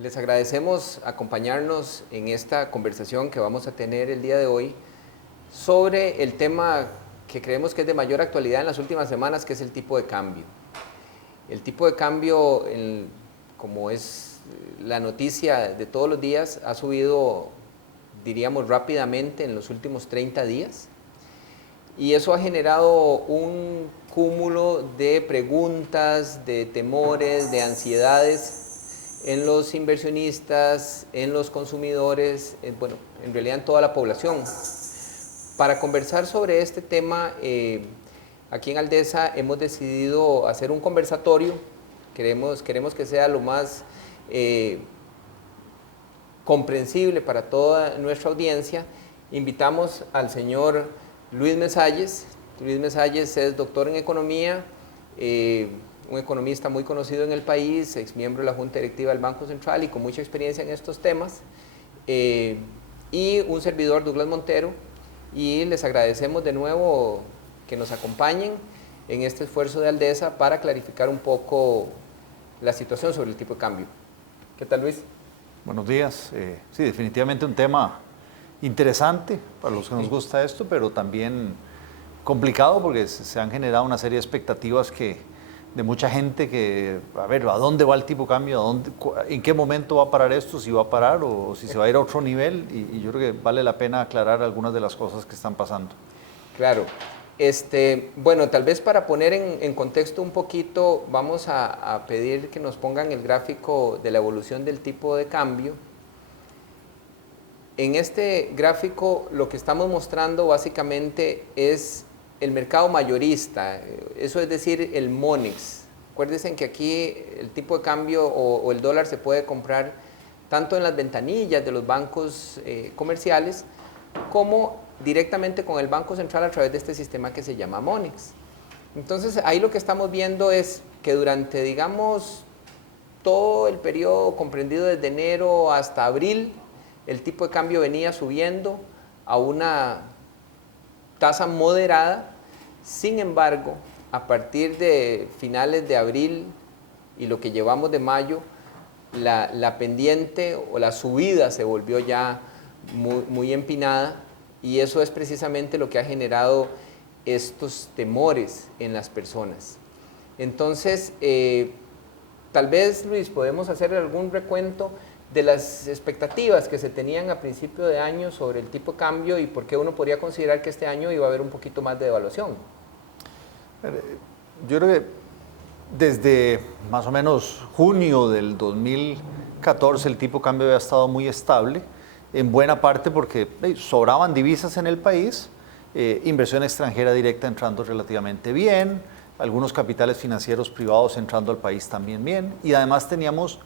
Les agradecemos acompañarnos en esta conversación que vamos a tener el día de hoy sobre el tema que creemos que es de mayor actualidad en las últimas semanas, que es el tipo de cambio. El tipo de cambio, como es la noticia de todos los días, ha subido, diríamos, rápidamente en los últimos 30 días. Y eso ha generado un cúmulo de preguntas, de temores, de ansiedades en los inversionistas, en los consumidores, bueno, en realidad en toda la población. Para conversar sobre este tema, aquí en Aldesa hemos decidido hacer un conversatorio. Queremos que sea lo más comprensible para toda nuestra audiencia. Invitamos al señor Luis Mesalles. Luis Mesalles es doctor en economía, un economista muy conocido en el país, ex miembro de la Junta Directiva del Banco Central y con mucha experiencia en estos temas. Y un servidor, Douglas Montero, y les agradecemos de nuevo que nos acompañen en este esfuerzo de Aldesa para clarificar un poco la situación sobre el tipo de cambio. ¿Qué tal, Luis? Buenos días. Sí, definitivamente un tema interesante para los que nos gusta esto, pero también complicado porque se han generado una serie de expectativas de mucha gente que, a ver, ¿a dónde va el tipo de cambio? ¿En qué momento va a parar esto? ¿Si va a parar o si se va a ir a otro nivel? Y yo creo que vale la pena aclarar algunas de las cosas que están pasando. Claro. Bueno, tal vez para poner en contexto un poquito, vamos a pedir que nos pongan el gráfico de la evolución del tipo de cambio. En este gráfico lo que estamos mostrando básicamente es el mercado mayorista, eso es decir, el MONEX. Acuérdense que aquí el tipo de cambio o el dólar se puede comprar tanto en las ventanillas de los bancos comerciales como directamente con el Banco Central a través de este sistema que se llama MONEX. Entonces ahí lo que estamos viendo es que durante, digamos, todo el periodo comprendido desde enero hasta abril, el tipo de cambio venía subiendo a una tasa moderada. Sin embargo, a partir de finales de abril y lo que llevamos de mayo, la pendiente o la subida se volvió ya muy empinada, y eso es precisamente lo que ha generado estos temores en las personas. Entonces, tal vez, Luis, podemos hacer algún recuento de las expectativas que se tenían a principio de año sobre el tipo de cambio y por qué uno podría considerar que este año iba a haber un poquito más de devaluación. Yo creo que desde más o menos junio del 2014 el tipo de cambio había estado muy estable, en buena parte porque sobraban divisas en el país, inversión extranjera directa entrando relativamente bien, algunos capitales financieros privados entrando al país también bien, y además teníamos...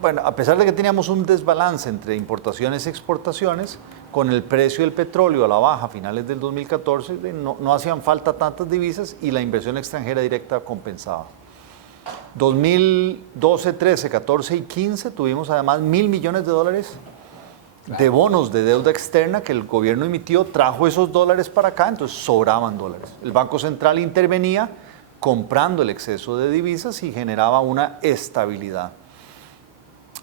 bueno, a pesar de que teníamos un desbalance entre importaciones y exportaciones, con el precio del petróleo a la baja a finales del 2014, no hacían falta tantas divisas y la inversión extranjera directa compensaba. 2012, 13, 14 y 15 tuvimos además $1.000 millones de bonos de deuda externa que el gobierno emitió, trajo esos dólares para acá, entonces sobraban dólares. El Banco Central intervenía comprando el exceso de divisas y generaba una estabilidad.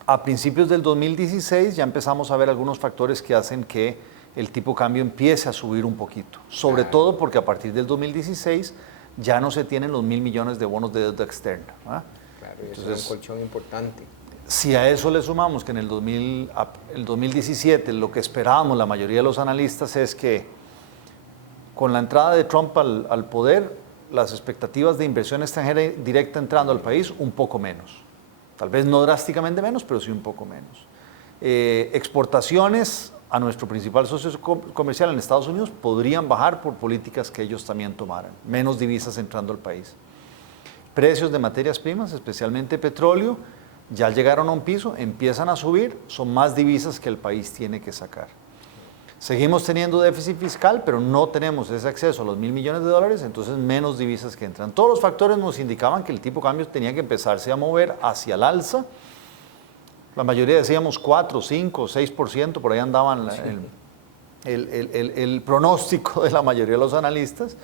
A principios del 2016 ya empezamos a ver algunos factores que hacen que el tipo de cambio empiece a subir un poquito, sobre todo porque a partir del 2016 ya no se tienen los $1.000 millones de bonos de deuda externa. Claro, eso es un colchón importante. Si a eso le sumamos que en el 2017 lo que esperábamos la mayoría de los analistas es que con la entrada de Trump al poder, las expectativas de inversión extranjera directa entrando al país un poco menos. Tal vez no drásticamente menos, pero sí un poco menos. Exportaciones a nuestro principal socio comercial en Estados Unidos podrían bajar por políticas que ellos también tomaran. Menos divisas entrando al país. Precios de materias primas, especialmente petróleo, ya llegaron a un piso, empiezan a subir, son más divisas que el país tiene que sacar. Seguimos teniendo déficit fiscal, pero no tenemos ese acceso a los $1.000 millones de dólares, entonces menos divisas que entran. Todos los factores nos indicaban que el tipo de cambio tenía que empezarse a mover hacia el alza. La mayoría decíamos 4, 5, 6%, por ahí andaban el pronóstico de la mayoría de los analistas.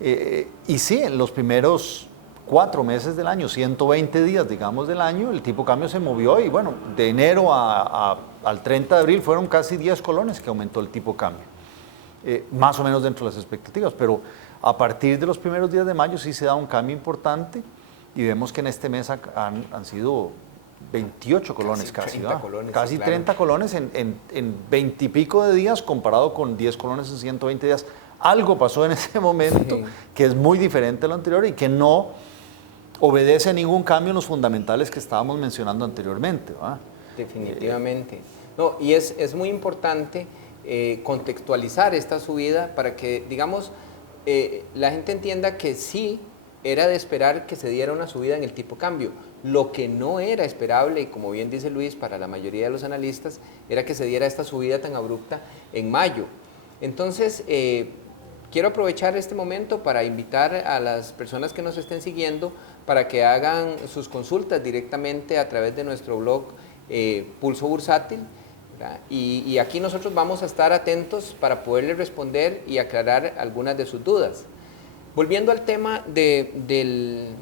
Y sí, en los primeros 4 meses del año, 120 días, digamos, del año, el tipo de cambio se movió y bueno, de enero al 30 de abril fueron casi 10 colones que aumentó el tipo de cambio. Más o menos dentro de las expectativas, pero a partir de los primeros días de mayo sí se da un cambio importante y vemos que en este mes han sido 28 colones casi, 30 colones, casi sí, claro. 30 colones en 20 y pico de días comparado con 10 colones en 120 días. Algo pasó en ese momento Sí. que es muy diferente a lo anterior y que no obedece a ningún cambio en los fundamentales que estábamos mencionando anteriormente, ¿verdad? Definitivamente. No, y es muy importante contextualizar esta subida para que, digamos, la gente entienda que sí era de esperar que se diera una subida en el tipo de cambio. Lo que no era esperable, y como bien dice Luis, para la mayoría de los analistas, era que se diera esta subida tan abrupta en mayo. Entonces, quiero aprovechar este momento para invitar a las personas que nos estén siguiendo para que hagan sus consultas directamente a través de nuestro blog Pulso Bursátil. Y aquí nosotros vamos a estar atentos para poderles responder y aclarar algunas de sus dudas. Volviendo al tema de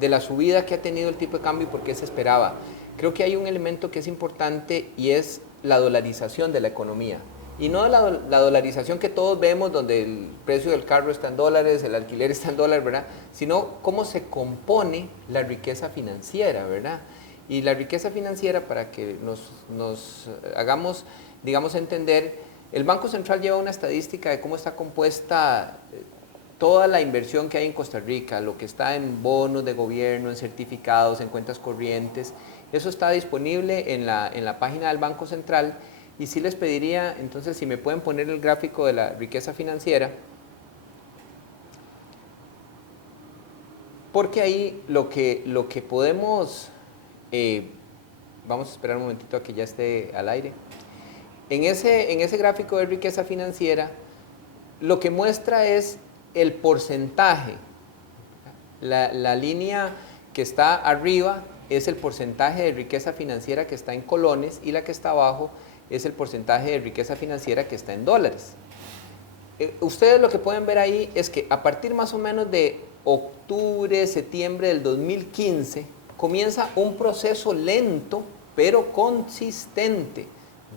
la subida que ha tenido el tipo de cambio y por qué se esperaba, creo que hay un elemento que es importante y es la dolarización de la economía. Y no la dolarización que todos vemos, donde el precio del carro está en dólares, el alquiler está en dólares, ¿verdad? Sino cómo se compone la riqueza financiera, ¿verdad? Y la riqueza financiera, para que nos hagamos, digamos, entender, el Banco Central lleva una estadística de cómo está compuesta toda la inversión que hay en Costa Rica, lo que está en bonos de gobierno, en certificados, en cuentas corrientes. Eso está disponible en la página del Banco Central. Y sí les pediría, entonces, si me pueden poner el gráfico de la riqueza financiera, porque ahí lo que podemos... vamos a esperar un momentito a que ya esté al aire. En ese gráfico de riqueza financiera, lo que muestra es el porcentaje. La línea que está arriba es el porcentaje de riqueza financiera que está en colones y la que está abajo es el porcentaje de riqueza financiera que está en dólares. Ustedes lo que pueden ver ahí es que a partir más o menos de octubre, septiembre del 2015, comienza un proceso lento pero consistente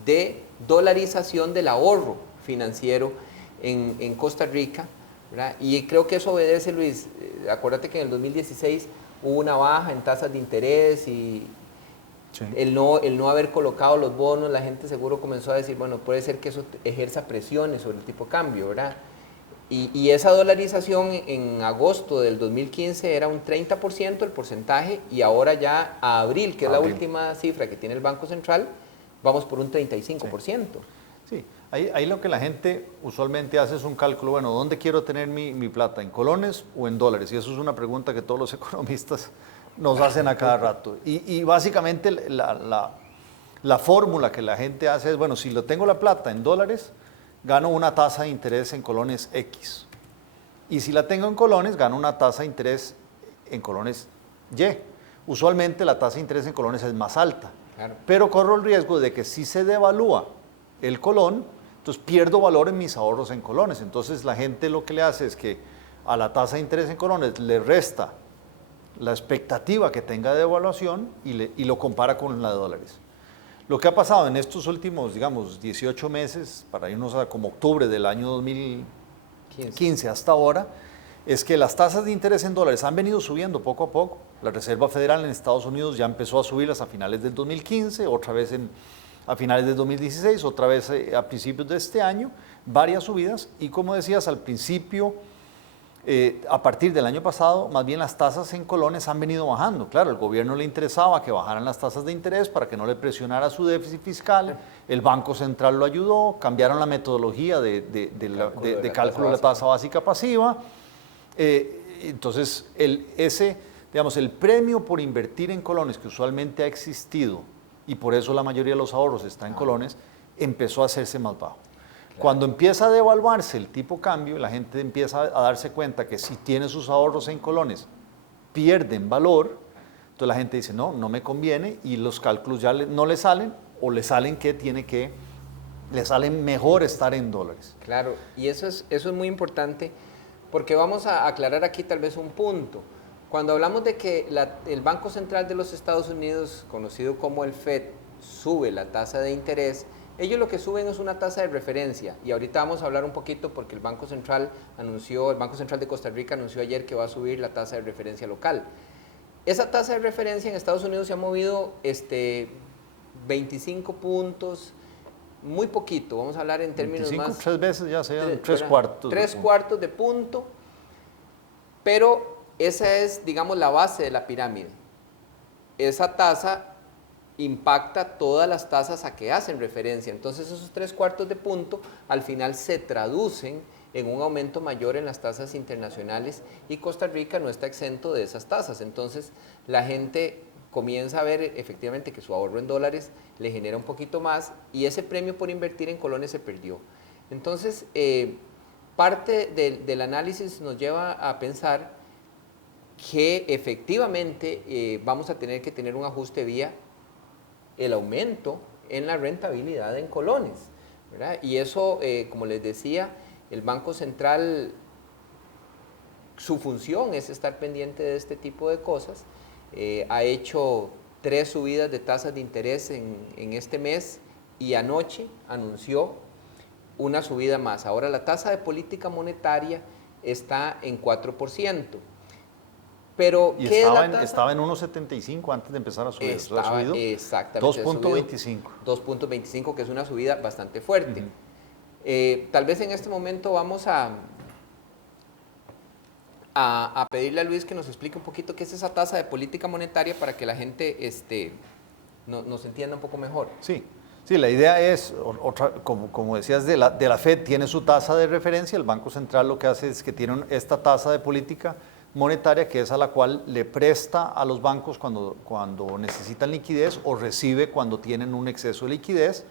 de dolarización del ahorro financiero en Costa Rica, ¿verdad? Y creo que eso obedece, Luis, acuérdate que en el 2016 hubo una baja en tasas de interés y sí, el no haber colocado los bonos, la gente seguro comenzó a decir, bueno, puede ser que eso ejerza presiones sobre el tipo de cambio, ¿verdad? Y esa dolarización en agosto del 2015 era un 30% el porcentaje y ahora ya a abril, que es la última cifra que tiene el Banco Central, vamos por un 35%. Sí, ahí lo que la gente usualmente hace es un cálculo, bueno, ¿dónde quiero tener mi plata? ¿En colones o en dólares? Y eso es una pregunta que todos los economistas nos hacen a cada rato. Y básicamente la fórmula que la gente hace es, bueno, si lo tengo la plata en dólares, gano una tasa de interés en colones X. Y si la tengo en colones, gano una tasa de interés en colones Y. Usualmente la tasa de interés en colones es más alta, claro, pero corro el riesgo de que si se devalúa el colón, entonces pierdo valor en mis ahorros en colones. Entonces la gente lo que le hace es que a la tasa de interés en colones le resta la expectativa que tenga de devaluación y lo compara con la de dólares. Lo que ha pasado en estos últimos, digamos, 18 meses, para irnos a como octubre del año 2015 hasta ahora, es que las tasas de interés en dólares han venido subiendo poco a poco. La Reserva Federal en Estados Unidos ya empezó a subirlas a finales del 2015, otra vez a finales del 2016, otra vez a principios de este año, varias subidas. Y como decías, al principio, a partir del año pasado, más bien las tasas en colones han venido bajando. Claro, el gobierno le interesaba que bajaran las tasas de interés para que no le presionara su déficit fiscal. El Banco Central lo ayudó, cambiaron la metodología de cálculo de la tasa básica pasiva. Entonces, el premio por invertir en colones, que usualmente ha existido, y por eso la mayoría de los ahorros está en colones, empezó a hacerse más bajo. Claro. Cuando empieza a devaluarse el tipo cambio, la gente empieza a darse cuenta que si tiene sus ahorros en colones, pierden valor, entonces la gente dice, no me conviene, y los cálculos ya no le salen, o le salen que le salen mejor estar en dólares. Claro, y eso es muy importante, porque vamos a aclarar aquí tal vez un punto. Cuando hablamos de que el Banco Central de los Estados Unidos, conocido como el Fed, sube la tasa de interés, ellos lo que suben es una tasa de referencia. Y ahorita vamos a hablar un poquito porque el Banco Central de Costa Rica anunció ayer que va a subir la tasa de referencia local. Esa tasa de referencia en Estados Unidos se ha movido 25 puntos, muy poquito, vamos a hablar en términos 25, más... 3 veces ya sean 3 cuartos. 3 cuartos de punto, pero esa es, digamos, la base de la pirámide. Esa tasa impacta todas las tasas a que hacen referencia. Entonces esos 3 cuartos de punto al final se traducen en un aumento mayor en las tasas internacionales y Costa Rica no está exento de esas tasas. Entonces la gente comienza a ver efectivamente que su ahorro en dólares le genera un poquito más y ese premio por invertir en colones se perdió. Entonces parte del análisis nos lleva a pensar que efectivamente vamos a tener que tener un ajuste vía el aumento en la rentabilidad en colones, ¿verdad? Y eso, como les decía, el Banco Central, su función es estar pendiente de este tipo de cosas. Ha hecho 3 subidas de tasas de interés en este mes y anoche anunció una subida más. Ahora la tasa de política monetaria está en 4%. Pero, y ¿qué estaba en 1.75 antes de empezar a subir. Estaba, ha subido exactamente. 2.25. 2.25, que es una subida bastante fuerte. Tal vez en este momento vamos a pedirle a Luis que nos explique un poquito qué es esa tasa de política monetaria para que la gente nos entienda un poco mejor. Sí, la idea es, como decías, de la Fed tiene su tasa de referencia, el Banco Central lo que hace es que tiene esta tasa de política monetaria que es a la cual le presta a los bancos cuando necesitan liquidez o recibe cuando tienen un exceso de liquidez.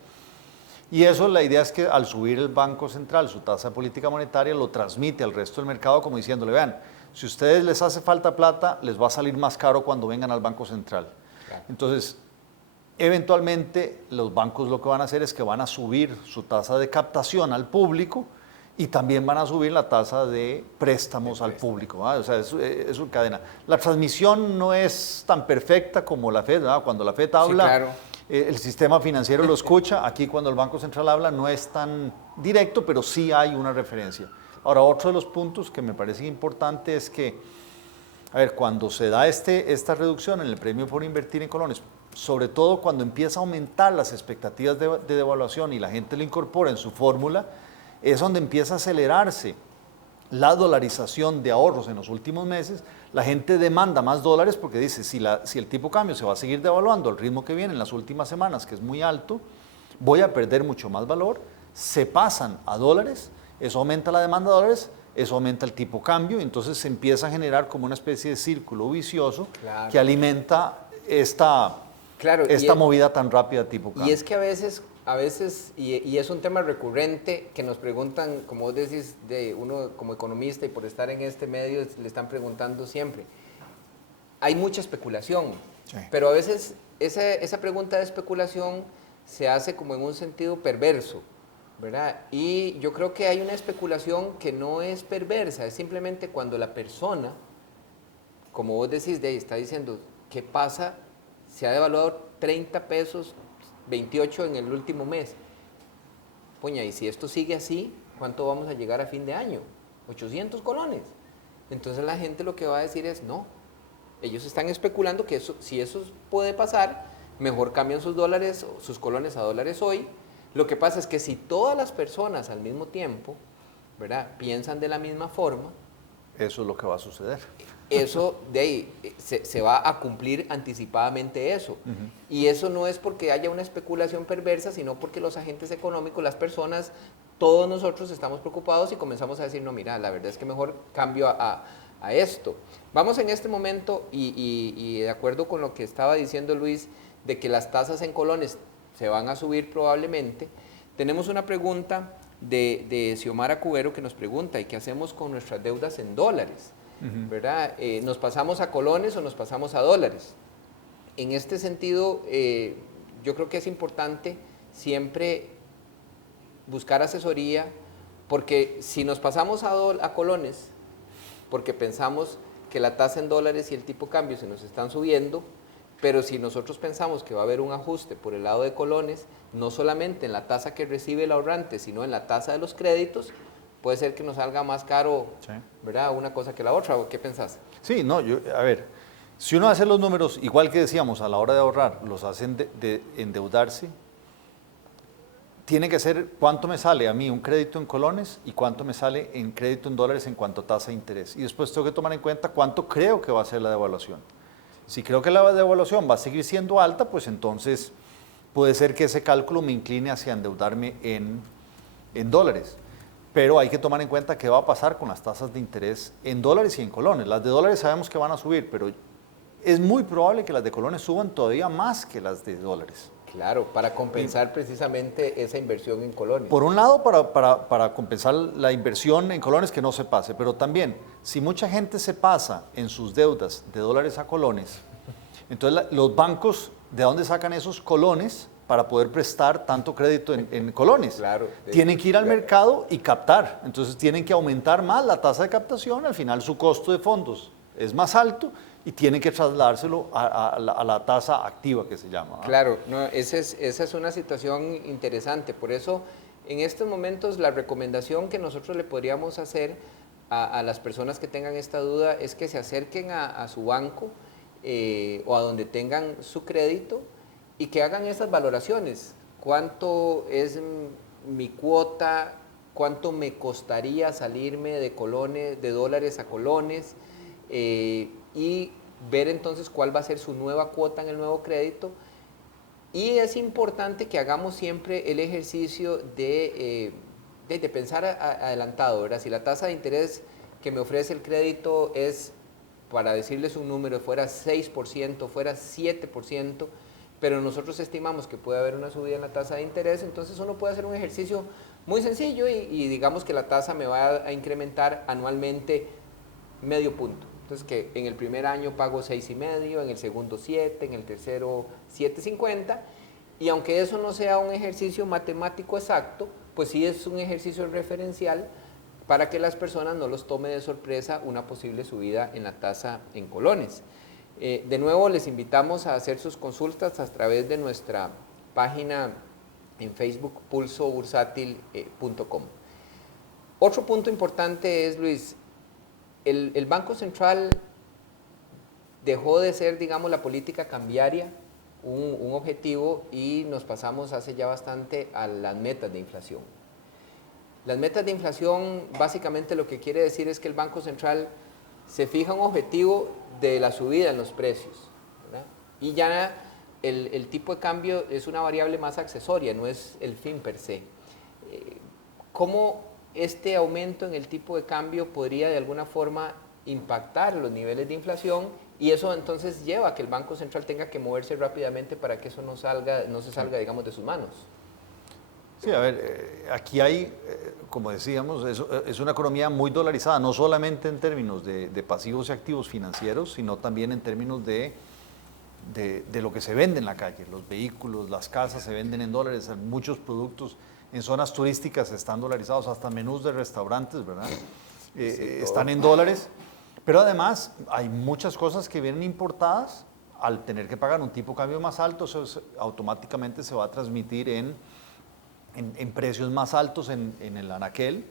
Y eso, la idea es que al subir el Banco Central su tasa de política monetaria lo transmite al resto del mercado como diciéndole, vean, si a ustedes les hace falta plata, les va a salir más caro cuando vengan al Banco Central. Claro. Entonces, eventualmente los bancos lo que van a hacer es que van a subir su tasa de captación al público y también van a subir la tasa de préstamos al público, ¿verdad? O sea, es una cadena. La transmisión no es tan perfecta como la Fed, ¿verdad? Cuando la Fed habla, sí, claro, el sistema financiero lo escucha. Aquí cuando el Banco Central habla no es tan directo, pero sí hay una referencia. Ahora, otro de los puntos que me parece importante es que, a ver, cuando se da esta reducción en el premio por invertir en colones, sobre todo cuando empieza a aumentar las expectativas de devaluación y la gente lo incorpora en su fórmula, es donde empieza a acelerarse la dolarización de ahorros en los últimos meses. La gente demanda más dólares porque dice, si el tipo de cambio se va a seguir devaluando al ritmo que viene en las últimas semanas, que es muy alto, voy a perder mucho más valor, se pasan a dólares, eso aumenta la demanda de dólares, eso aumenta el tipo de cambio, y entonces se empieza a generar como una especie de círculo vicioso, claro, que alimenta esta movida tan rápida de tipo de cambio. Y es que a veces y es un tema recurrente que nos preguntan, como vos decís, de uno como economista y por estar en este medio le están preguntando siempre. Hay mucha especulación, sí, pero a veces esa pregunta de especulación se hace como en un sentido perverso, ¿verdad? Y yo creo que hay una especulación que no es perversa, es simplemente cuando la persona, como vos decís, está diciendo, ¿qué pasa? Se ha devaluado 30 pesos, 28 en el último mes. Puña, y si esto sigue así, ¿cuánto vamos a llegar a fin de año? 800 colones. Entonces la gente lo que va a decir es, no, ellos están especulando que si eso puede pasar, mejor cambian sus dólares, sus colones a dólares hoy. Lo que pasa es que si todas las personas al mismo tiempo, ¿verdad?, piensan de la misma forma, eso es lo que va a suceder. Eso de ahí se va a cumplir anticipadamente eso. Y eso no es porque haya una especulación perversa, sino porque los agentes económicos, las personas, todos nosotros estamos preocupados y comenzamos a decir, no, mira, la verdad es que mejor cambio a esto. Vamos en este momento, y de acuerdo con lo que estaba diciendo Luis, de que las tasas en colones se van a subir probablemente, tenemos una pregunta de Xiomara Cubero que nos pregunta, ¿y qué hacemos con nuestras deudas en dólares? ¿Verdad? ¿Nos pasamos a colones o nos pasamos a dólares? En este sentido, yo creo que es importante siempre buscar asesoría, porque si nos pasamos a colones, porque pensamos que la tasa en dólares y el tipo de cambio se nos están subiendo, pero si nosotros pensamos que va a haber un ajuste por el lado de colones, no solamente en la tasa que recibe el ahorrante, sino en la tasa de los créditos, puede ser que nos salga más caro, sí, ¿verdad?, una cosa que la otra. ¿O qué pensás? Sí, no, a ver, si uno hace los números, igual que decíamos, a la hora de ahorrar, los hacen de endeudarse, tiene que ser cuánto me sale a mí un crédito en colones y cuánto me sale en crédito en dólares en cuanto a tasa de interés. Y después tengo que tomar en cuenta cuánto creo que va a ser la devaluación. Si creo que la devaluación va a seguir siendo alta, pues entonces puede ser que ese cálculo me incline hacia endeudarme en dólares. Pero hay que tomar en cuenta qué va a pasar con las tasas de interés en dólares y en colones. Las de dólares sabemos que van a subir, pero es muy probable que las de colones suban todavía más que las de dólares. Claro, para compensar precisamente esa inversión en colones. Por un lado, para compensar la inversión en colones que no se pase, pero también, si mucha gente se pasa en sus deudas de dólares a colones, entonces los bancos, ¿de dónde sacan esos colones para poder prestar tanto crédito en colones? Claro. Tienen que ir al mercado y captar, entonces tienen que aumentar más la tasa de captación, al final su costo de fondos es más alto, y tienen que trasladárselo a la tasa activa que se llama, ¿verdad? Claro, no, esa es una situación interesante. Por eso, en estos momentos, la recomendación que nosotros le podríamos hacer a las personas que tengan esta duda es que se acerquen a su banco o a donde tengan su crédito y que hagan esas valoraciones. ¿Cuánto es mi cuota? ¿Cuánto me costaría salirme de colones, de dólares a colones? Y ver entonces cuál va a ser su nueva cuota en el nuevo crédito. Y es importante que hagamos siempre el ejercicio de pensar adelantado, ¿verdad? Si la tasa de interés que me ofrece el crédito es, para decirles un número, fuera 6%, fuera 7%, pero nosotros estimamos que puede haber una subida en la tasa de interés, entonces uno puede hacer un ejercicio muy sencillo y digamos que la tasa me va a incrementar anualmente medio punto. Entonces, que en el primer año pago 6,5, en el segundo 7, en el tercero 7,50, y aunque eso no sea un ejercicio matemático exacto, pues sí es un ejercicio referencial para que las personas no los tome de sorpresa una posible subida en la tasa en colones. De nuevo, les invitamos a hacer sus consultas a través de nuestra página en Facebook, pulsobursátil.com. Otro punto importante es, Luis, el Banco Central dejó de ser, digamos, la política cambiaria un objetivo y nos pasamos hace ya bastante a las metas de inflación. Las metas de inflación básicamente lo que quiere decir es que el Banco Central se fija un objetivo de la subida en los precios, ¿verdad? Y ya el tipo de cambio es una variable más accesoria, no es el fin per se. ¿Cómo este aumento en el tipo de cambio podría de alguna forma impactar los niveles de inflación? Y eso entonces lleva a que el Banco Central tenga que moverse rápidamente para que eso no se salga, digamos, de sus manos. Sí, a ver, aquí hay, como decíamos, es una economía muy dolarizada, no solamente en términos de pasivos y activos financieros, sino también en términos de lo que se vende en la calle. Los vehículos, las casas se venden en dólares, muchos productos en zonas turísticas están dolarizados, hasta menús de restaurantes, ¿verdad? Están en dólares, pero además hay muchas cosas que vienen importadas. Al tener que pagar un tipo de cambio más alto, eso automáticamente se va a transmitir en precios más altos en el anaquel.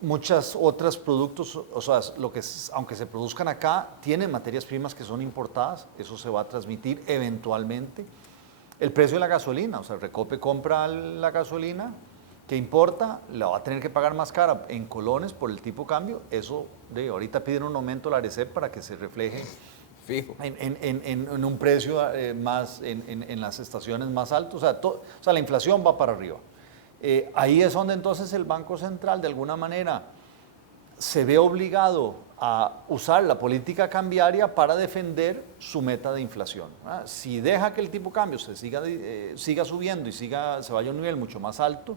Muchas otros productos, o sea, aunque se produzcan acá, tienen materias primas que son importadas, eso se va a transmitir eventualmente. El precio de la gasolina, o sea, Recope compra la gasolina que importa, la va a tener que pagar más cara en colones por el tipo de cambio. Eso, ahorita piden un aumento a la ARECEP para que se refleje fijo en un precio más, en las estaciones más altas. O sea, la inflación va para arriba. Ahí es donde entonces el Banco Central, de alguna manera, se ve obligado a usar la política cambiaria para defender su meta de inflación. Si deja que el tipo de cambio siga subiendo y se vaya a un nivel mucho más alto,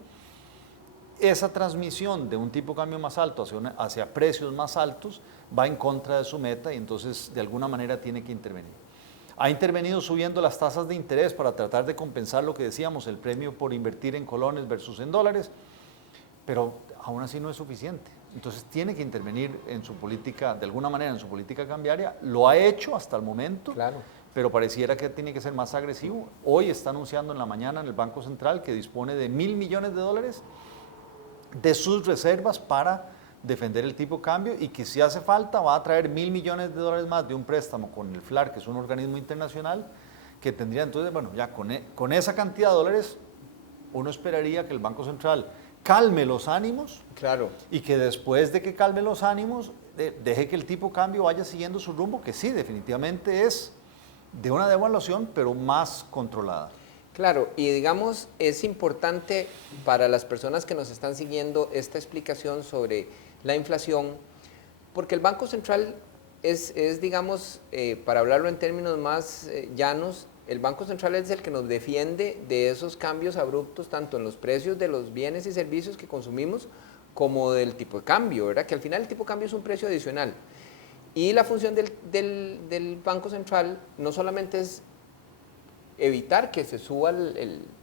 esa transmisión de un tipo de cambio más alto hacia precios más altos va en contra de su meta y entonces de alguna manera tiene que intervenir. Ha intervenido subiendo las tasas de interés para tratar de compensar lo que decíamos, el premio por invertir en colones versus en dólares, pero aún así no es suficiente. Entonces tiene que intervenir en su política, de alguna manera en su política cambiaria. Lo ha hecho hasta el momento, Claro. pero pareciera que tiene que ser más agresivo. Hoy está anunciando en la mañana en el Banco Central que dispone de $1.000 millones de sus reservas para defender el tipo de cambio y que si hace falta va a traer $1.000 millones más de un préstamo con el FLAR, que es un organismo internacional, que tendría entonces, bueno, ya con esa cantidad de dólares uno esperaría que el Banco Central calme los ánimos, Claro. y que después de que calme los ánimos, deje que el tipo de cambio vaya siguiendo su rumbo, que sí, definitivamente es de una devaluación, pero más controlada. Claro, y digamos, es importante para las personas que nos están siguiendo esta explicación sobre la inflación, porque el Banco Central es digamos, para hablarlo en términos más llanos, el Banco Central es el que nos defiende de esos cambios abruptos, tanto en los precios de los bienes y servicios que consumimos, como del tipo de cambio, ¿verdad? Que al final el tipo de cambio es un precio adicional. Y la función del Banco Central no solamente es evitar que se suba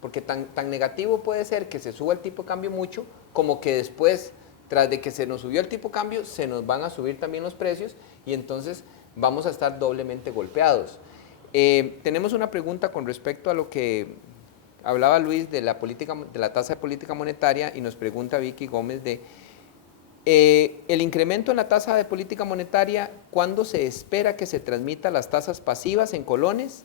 porque tan negativo puede ser que se suba el tipo de cambio mucho, como que después, tras de que se nos subió el tipo de cambio, se nos van a subir también los precios y entonces vamos a estar doblemente golpeados. Tenemos una pregunta con respecto a lo que hablaba Luis de la tasa de política monetaria y nos pregunta Vicky Gómez el incremento en la tasa de política monetaria, ¿cuándo se espera que se transmita las tasas pasivas en colones?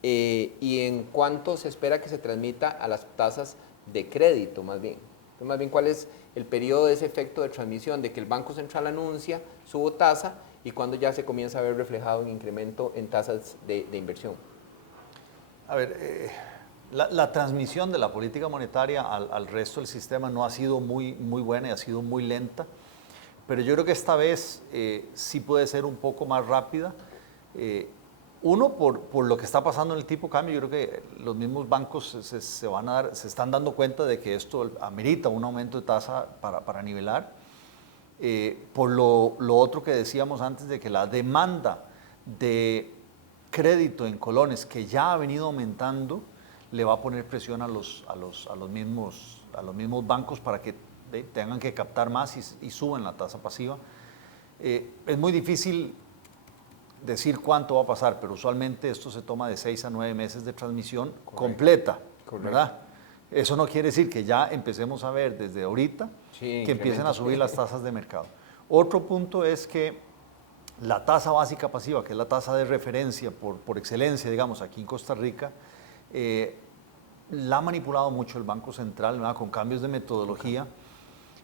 Y en cuánto se espera que se transmita a las tasas de crédito, más bien. Entonces, más bien, ¿cuál es el periodo de ese efecto de transmisión de que el Banco Central anuncia su tasa y cuándo ya se comienza a ver reflejado un incremento en tasas de inversión? A ver, la transmisión de la política monetaria al resto del sistema no ha sido muy buena y ha sido muy lenta, pero yo creo que esta vez sí puede ser un poco más rápida. Uno, por lo que está pasando en el tipo de cambio, yo creo que los mismos bancos se están dando cuenta de que esto amerita un aumento de tasa para nivelar. Por lo otro que decíamos antes, de que la demanda de crédito en colones, que ya ha venido aumentando, le va a poner presión a los mismos bancos para que tengan que captar más y suban la tasa pasiva. Es muy difícil decir cuánto va a pasar, pero usualmente esto se toma de 6 a 9 meses de transmisión completa, ¿verdad? Eso no quiere decir que ya empecemos a ver desde ahorita que empiecen a subir las tasas de mercado. Otro punto es que la tasa básica pasiva, que es la tasa de referencia por excelencia, digamos, aquí en Costa Rica, la ha manipulado mucho el Banco Central, ¿verdad? Con cambios de metodología.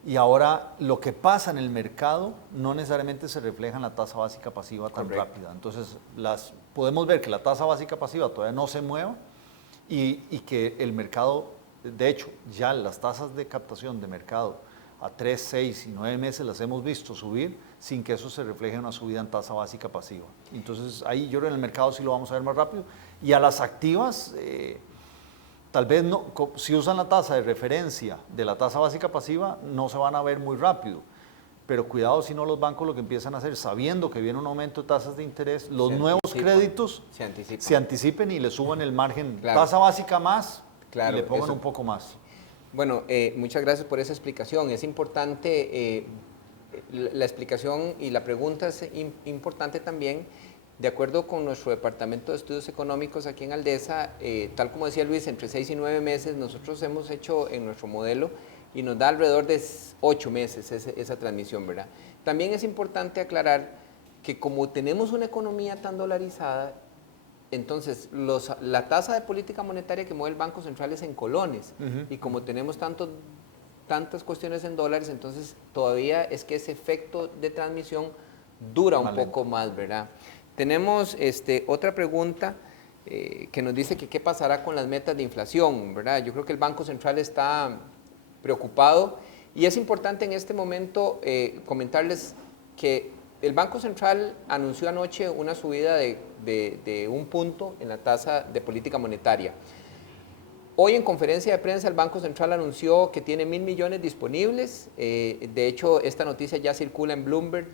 Y ahora lo que pasa en el mercado no necesariamente se refleja en la tasa básica pasiva tan rápida. Entonces, podemos ver que la tasa básica pasiva todavía no se mueva y que el mercado, de hecho, ya las tasas de captación de mercado a 3, 6 y 9 meses las hemos visto subir sin que eso se refleje en una subida en tasa básica pasiva. Entonces, ahí yo creo que en el mercado sí lo vamos a ver más rápido. Y a las activas, tal vez no, si usan la tasa de referencia de la tasa básica pasiva, no se van a ver muy rápido. Pero cuidado si no los bancos lo que empiezan a hacer, sabiendo que viene un aumento de tasas de interés, los nuevos créditos se anticipen y le suban el margen, tasa básica más, y le pongan un poco más. Bueno, muchas gracias por esa explicación. Es importante, la explicación y la pregunta es importante también. De acuerdo con nuestro Departamento de Estudios Económicos aquí en Aldesa, tal como decía Luis, entre 6 y 9 meses nosotros hemos hecho en nuestro modelo y nos da alrededor de 8 meses esa transmisión, ¿verdad? También es importante aclarar que como tenemos una economía tan dolarizada, entonces la tasa de política monetaria que mueve el Banco Central es en colones y como tenemos tantas cuestiones en dólares, entonces todavía es que ese efecto de transmisión dura un poco más, ¿verdad? Tenemos otra pregunta que nos dice que qué pasará con las metas de inflación, ¿verdad? Yo creo que el Banco Central está preocupado y es importante en este momento comentarles que el Banco Central anunció anoche una subida de 1 punto en la tasa de política monetaria. Hoy en conferencia de prensa el Banco Central anunció que tiene 1.000 millones disponibles. De hecho, esta noticia ya circula en Bloomberg,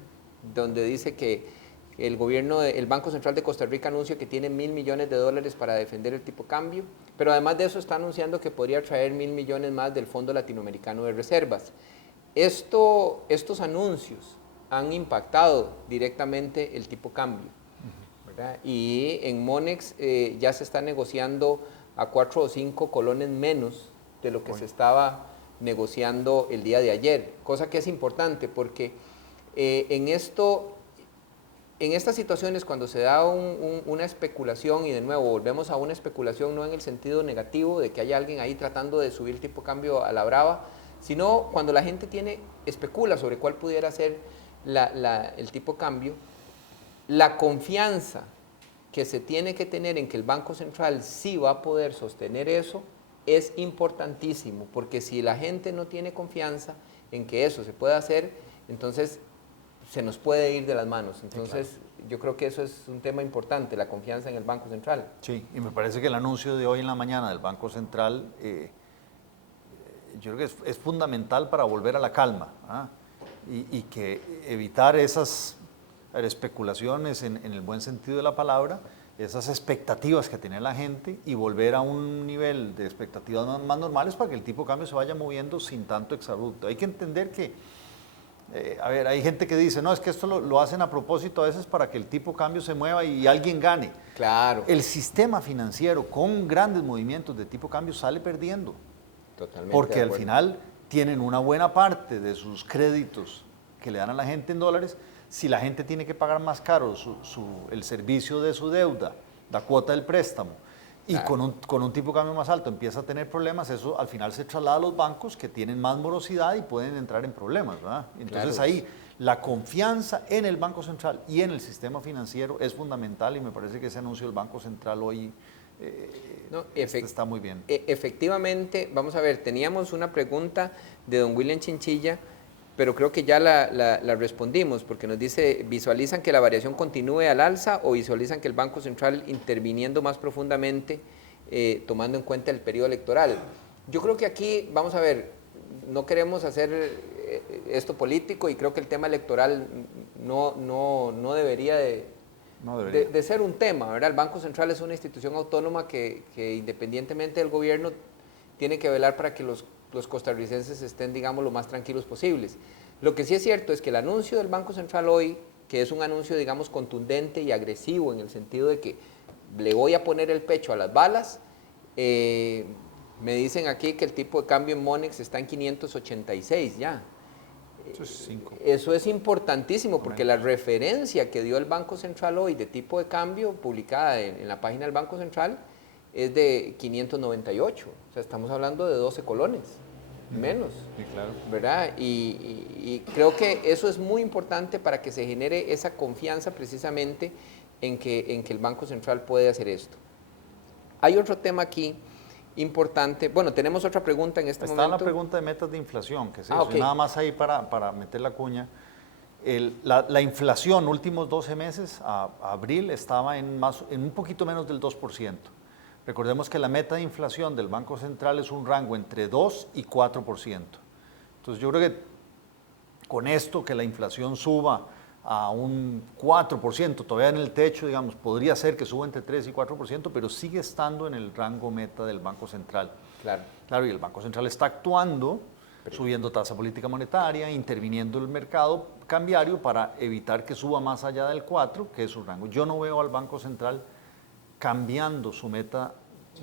donde dice que el Banco Central de Costa Rica anuncia que tiene 1.000 millones de dólares para defender el tipo de cambio, pero además de eso está anunciando que podría traer 1.000 millones más del Fondo Latinoamericano de Reservas. estos anuncios han impactado directamente el tipo cambio, ¿verdad? Y en Monex ya se está negociando a 4 o 5 colones menos de lo que se estaba negociando el día de ayer, cosa que es importante porque en estas situaciones cuando se da una especulación, y de nuevo volvemos a una especulación no en el sentido negativo de que haya alguien ahí tratando de subir el tipo de cambio a la brava, sino cuando la gente especula sobre cuál pudiera ser el tipo de cambio, la confianza que se tiene que tener en que el Banco Central sí va a poder sostener eso es importantísimo, porque si la gente no tiene confianza en que eso se pueda hacer, entonces se nos puede ir de las manos. Entonces, sí, claro, yo creo que eso es un tema importante, la confianza en el Banco Central. Sí, y me parece que el anuncio de hoy en la mañana del Banco Central, yo creo que es fundamental para volver a la calma, ¿ah? Y que evitar esas especulaciones en el buen sentido de la palabra, esas expectativas que tiene la gente y volver a un nivel de expectativas más normales para que el tipo de cambio se vaya moviendo sin tanto exabrupto. Hay que entender que, a ver, hay gente que dice, no, es que esto lo hacen a propósito a veces para que el tipo de cambio se mueva y alguien gane. Claro. El sistema financiero con grandes movimientos de tipo de cambio sale perdiendo. Totalmente. Porque al final tienen una buena parte de sus créditos que le dan a la gente en dólares. Si la gente tiene que pagar más caro el servicio de su deuda, la cuota del préstamo, y claro, con un tipo de cambio más alto empieza a tener problemas, eso al final se traslada a los bancos que tienen más morosidad y pueden entrar en problemas, ¿verdad? Entonces claro, ahí la confianza en el Banco Central y en el sistema financiero es fundamental y me parece que ese anuncio del Banco Central hoy está muy bien. Efectivamente, vamos a ver, teníamos una pregunta de don William Chinchilla, pero creo que ya la respondimos, porque nos dice, ¿visualizan que la variación continúe al alza o visualizan que el Banco Central interviniendo más profundamente, tomando en cuenta el periodo electoral? Yo creo que aquí, vamos a ver, no queremos hacer esto político y creo que el tema electoral no debería de ser un tema, ¿verdad? El Banco Central es una institución autónoma que independientemente del gobierno tiene que velar para que los costarricenses estén, digamos, lo más tranquilos posibles. Lo que sí es cierto es que el anuncio del Banco Central hoy, que es un anuncio, digamos, contundente y agresivo en el sentido de que le voy a poner el pecho a las balas, me dicen aquí que el tipo de cambio en Monex está en 586 ya. Eso es importantísimo porque la referencia que dio el Banco Central hoy de tipo de cambio publicada en la página del Banco Central es de 598, o sea, estamos hablando de 12 colones, menos, sí, claro, ¿verdad? Y creo que eso es muy importante para que se genere esa confianza precisamente en que el Banco Central puede hacer esto. Hay otro tema aquí importante, bueno, tenemos otra pregunta en este momento. Está la pregunta de metas de inflación, que es eso, okay, nada más ahí para meter la cuña. La inflación últimos 12 meses, a abril, estaba en un poquito menos del 2%. Recordemos que la meta de inflación del Banco Central es un rango entre 2 y 4%. Entonces yo creo que con esto que la inflación suba a un 4%, todavía en el techo, digamos, podría ser que suba entre 3 y 4%, pero sigue estando en el rango meta del Banco Central. Claro. Claro, y el Banco Central está actuando, subiendo tasa política monetaria, interviniendo el mercado cambiario para evitar que suba más allá del 4, que es su rango. Yo no veo al Banco Central cambiando su meta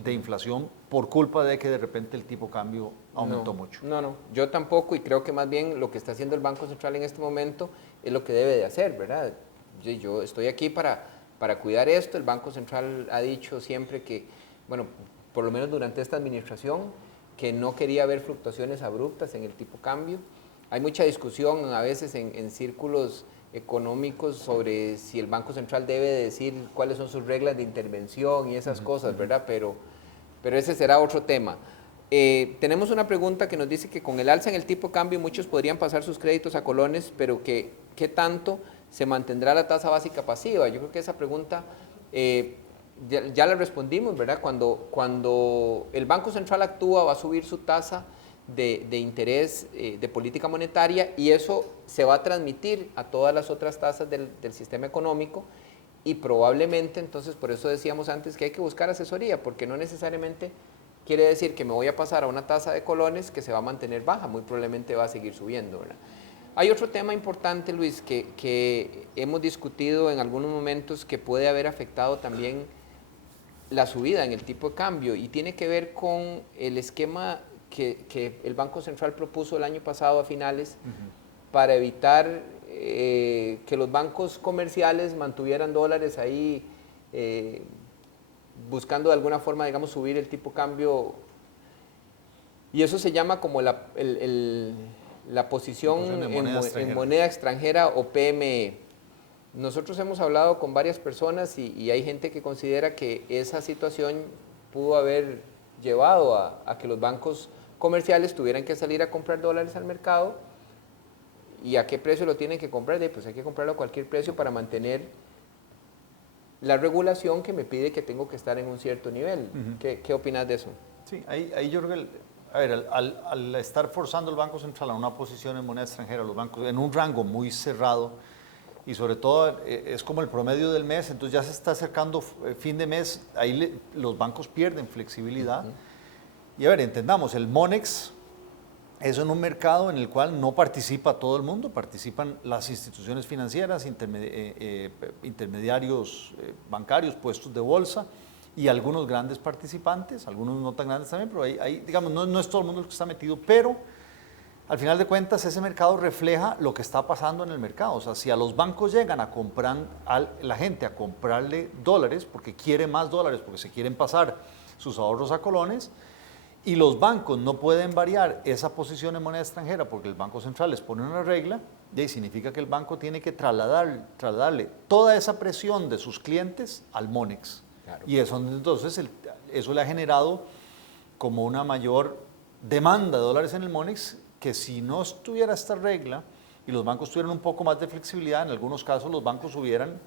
de inflación por culpa de que de repente el tipo de cambio aumentó mucho. No, yo tampoco, y creo que más bien lo que está haciendo el Banco Central en este momento es lo que debe de hacer, ¿verdad? Yo estoy aquí para cuidar esto. El Banco Central ha dicho siempre que, bueno, por lo menos durante esta administración, que no quería ver fluctuaciones abruptas en el tipo de cambio. Hay mucha discusión a veces en círculos económicos sobre si el Banco Central debe decir cuáles son sus reglas de intervención y esas cosas, ¿verdad? Pero ese será otro tema. Tenemos una pregunta que nos dice que con el alza en el tipo de cambio muchos podrían pasar sus créditos a colones, pero que ¿qué tanto se mantendrá la tasa básica pasiva? Yo creo que esa pregunta ya la respondimos, ¿verdad? Cuando el Banco Central actúa va a subir su tasa de interés de política monetaria y eso se va a transmitir a todas las otras tasas del sistema económico y probablemente, entonces por eso decíamos antes que hay que buscar asesoría, porque no necesariamente quiere decir que me voy a pasar a una tasa de colones que se va a mantener baja, muy probablemente va a seguir subiendo, ¿verdad? Hay otro tema importante, Luis, que hemos discutido en algunos momentos que puede haber afectado también la subida en el tipo de cambio y tiene que ver con el esquema que el Banco Central propuso el año pasado a finales para evitar que los bancos comerciales mantuvieran dólares ahí buscando de alguna forma, digamos, subir el tipo de cambio. Y eso se llama como la posición en moneda extranjera o PME. Nosotros hemos hablado con varias personas y hay gente que considera que esa situación pudo haber llevado a que los bancos comerciales tuvieran que salir a comprar dólares al mercado. ¿Y a qué precio lo tienen que comprar? Pues hay que comprarlo a cualquier precio para mantener la regulación que me pide que tengo que estar en un cierto nivel. ¿Qué opinas de eso? Sí, ahí yo creo que, a ver, al estar forzando el Banco Central a una posición en moneda extranjera, los bancos en un rango muy cerrado, y sobre todo es como el promedio del mes, entonces ya se está acercando fin de mes, ahí los bancos pierden flexibilidad. Y a ver, entendamos, el Monex es en un mercado en el cual no participa todo el mundo, participan las instituciones financieras, intermediarios bancarios, puestos de bolsa y algunos grandes participantes, algunos no tan grandes también, pero ahí digamos, no es todo el mundo el que está metido, pero al final de cuentas ese mercado refleja lo que está pasando en el mercado. O sea, si a los bancos llegan a comprar, la gente a comprarle dólares porque quiere más dólares, porque se quieren pasar sus ahorros a colones, y los bancos no pueden variar esa posición en moneda extranjera porque el Banco Central les pone una regla, y ahí significa que el banco tiene que trasladarle toda esa presión de sus clientes al Monex. Claro. Y eso, entonces eso le ha generado como una mayor demanda de dólares en el Monex, que si no estuviera esta regla y los bancos tuvieran un poco más de flexibilidad, en algunos casos los bancos hubieran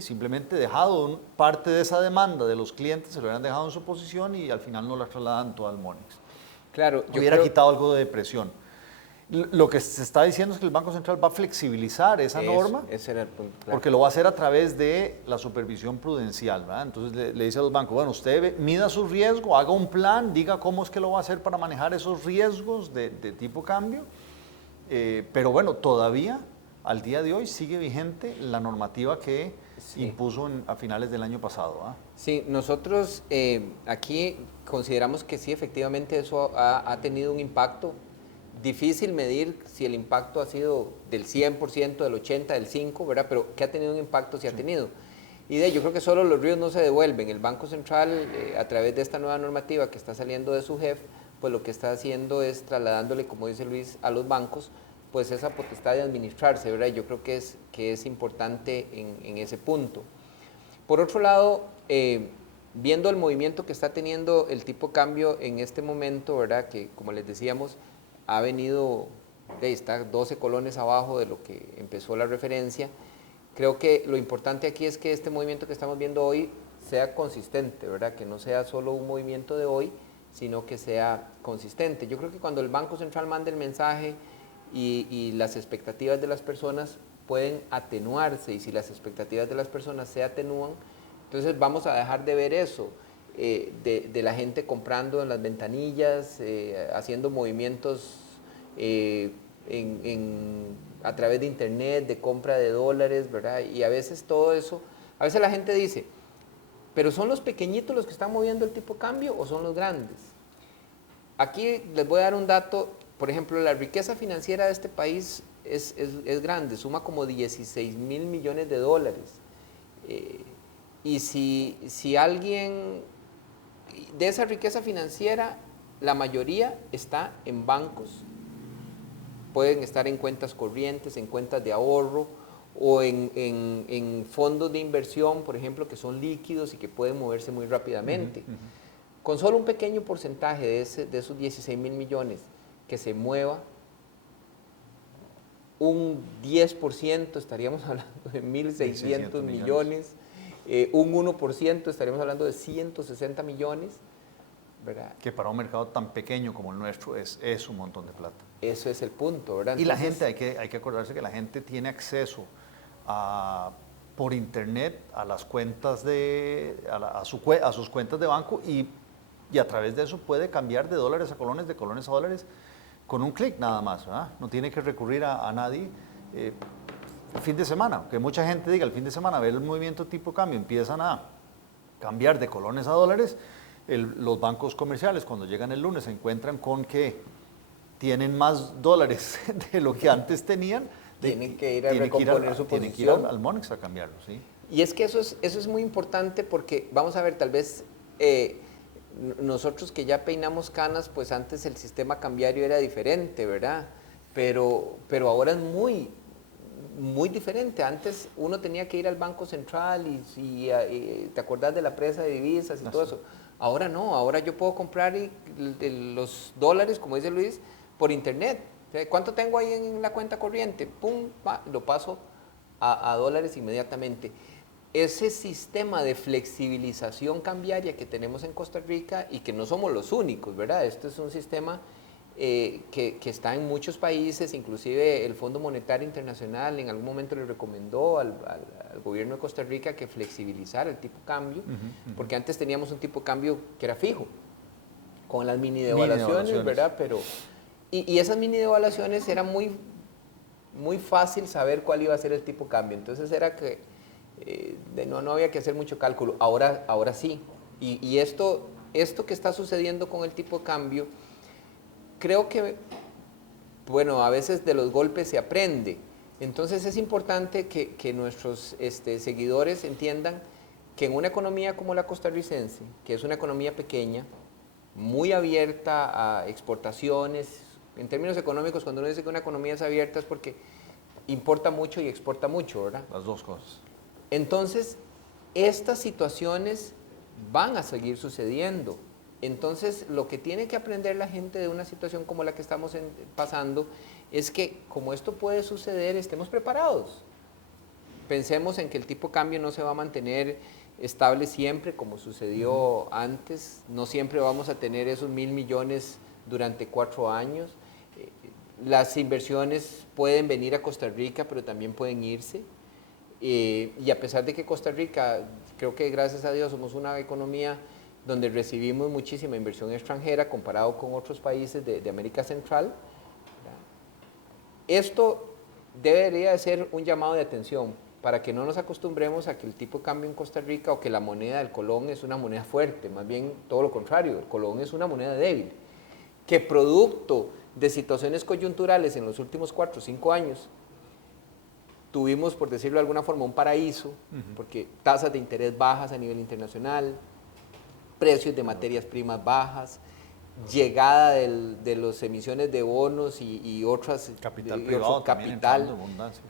simplemente dejado parte de esa demanda de los clientes, se lo hubieran dejado en su posición y al final no la trasladan todo al Monex. Claro, hubiera quitado algo de presión. Lo que se está diciendo es que el Banco Central va a flexibilizar esa norma, ese era el punto, claro. Porque lo va a hacer a través de la supervisión prudencial, ¿verdad? Entonces le dice a los bancos, bueno, usted mida su riesgo, haga un plan, diga cómo es que lo va a hacer para manejar esos riesgos de tipo cambio, pero bueno, todavía al día de hoy sigue vigente la normativa que impuso a finales del año pasado, ¿verdad? Sí, nosotros aquí consideramos que sí, efectivamente eso ha tenido un impacto. Difícil medir si el impacto ha sido del 100%, del 80%, del 5%, ¿verdad? Pero que ha tenido un impacto, sí ha tenido. Y yo creo que solo los ríos no se devuelven. El Banco Central, a través de esta nueva normativa que está saliendo de su jefe, pues lo que está haciendo es trasladándole, como dice Luis, a los bancos, pues esa potestad de administrarse, ¿verdad? Yo creo que es importante en ese punto. Por otro lado, viendo el movimiento que está teniendo el tipo de cambio en este momento, ¿verdad? Que como les decíamos, ha venido, está 12 colones abajo de lo que empezó la referencia. Creo que lo importante aquí es que este movimiento que estamos viendo hoy sea consistente, ¿verdad? Que no sea solo un movimiento de hoy, sino que sea consistente. Yo creo que cuando el Banco Central manda el mensaje y las expectativas de las personas pueden atenuarse, y si las expectativas de las personas se atenúan, entonces vamos a dejar de ver eso. De la gente comprando en las ventanillas, haciendo movimientos a través de internet, de compra de dólares, ¿verdad? Y a veces todo eso, a veces la gente dice, ¿pero son los pequeñitos los que están moviendo el tipo de cambio o son los grandes? Aquí les voy a dar un dato, por ejemplo, la riqueza financiera de este país es grande, suma como 16 mil millones de dólares. Y si alguien de esa riqueza financiera, la mayoría está en bancos. Pueden estar en cuentas corrientes, en cuentas de ahorro o en fondos de inversión, por ejemplo, que son líquidos y que pueden moverse muy rápidamente. Con solo un pequeño porcentaje de esos 16 mil millones que se mueva, un 10% estaríamos hablando de 1.600 millones. Un 1% estaríamos hablando de 160 millones, ¿verdad? Que para un mercado tan pequeño como el nuestro es un montón de plata. Eso es el punto, ¿verdad? Y entonces, la gente, hay que acordarse que la gente tiene acceso por internet a las cuentas a sus cuentas de banco y y a través de eso puede cambiar de dólares a colones, de colones a dólares, con un clic nada más, ¿verdad? No tiene que recurrir a nadie. El fin de semana, que mucha gente diga el fin de semana, ver el movimiento tipo cambio, empiezan a cambiar de colones a dólares, los bancos comerciales cuando llegan el lunes se encuentran con que tienen más dólares de lo que antes tenían. Tienen que ir a recomponer su posición. Tienen que ir al Monex a cambiarlo, ¿sí? Y es que eso es muy importante porque, vamos a ver, tal vez nosotros que ya peinamos canas, pues antes el sistema cambiario era diferente, ¿verdad? Pero ahora es muy diferente. Antes uno tenía que ir al Banco Central y te acordás de la presa de divisas y todo eso. Ahora no, ahora yo puedo comprar los dólares, como dice Luis, por internet. O sea, ¿cuánto tengo ahí en la cuenta corriente? Pum, lo paso a dólares inmediatamente. Ese sistema de flexibilización cambiaria que tenemos en Costa Rica y que no somos los únicos, ¿verdad? Esto es un sistema que está en muchos países, inclusive el Fondo Monetario Internacional en algún momento le recomendó al gobierno de Costa Rica que flexibilizara el tipo de cambio, porque antes teníamos un tipo de cambio que era fijo, con las mini devaluaciones, ¿verdad? Pero, y esas mini devaluaciones era muy fácil saber cuál iba a ser el tipo de cambio, entonces era que no había que hacer mucho cálculo, ahora sí, y esto que está sucediendo con el tipo de cambio, creo que, bueno, a veces de los golpes se aprende. Entonces es importante que nuestros seguidores entiendan que en una economía como la costarricense, que es una economía pequeña, muy abierta a exportaciones, en términos económicos, cuando uno dice que una economía es abierta es porque importa mucho y exporta mucho, ¿verdad? Las dos cosas. Entonces, estas situaciones van a seguir sucediendo. Entonces, lo que tiene que aprender la gente de una situación como la que estamos pasando es que, como esto puede suceder, estemos preparados. Pensemos en que el tipo de cambio no se va a mantener estable siempre, como sucedió antes. No siempre vamos a tener esos 1.000 millones durante 4 años. Las inversiones pueden venir a Costa Rica, pero también pueden irse. Y a pesar de que Costa Rica, creo que gracias a Dios somos una economía donde recibimos muchísima inversión extranjera comparado con otros países de América Central, ¿verdad? Esto debería de ser un llamado de atención para que no nos acostumbremos a que el tipo de cambio en Costa Rica o que la moneda del colón es una moneda fuerte, más bien todo lo contrario, el colón es una moneda débil, que producto de situaciones coyunturales en los últimos 4 o 5 años, tuvimos, por decirlo de alguna forma, un paraíso, porque tasas de interés bajas a nivel internacional, precios de materias primas bajas, llegada de las emisiones de bonos y otras capital privado, capital.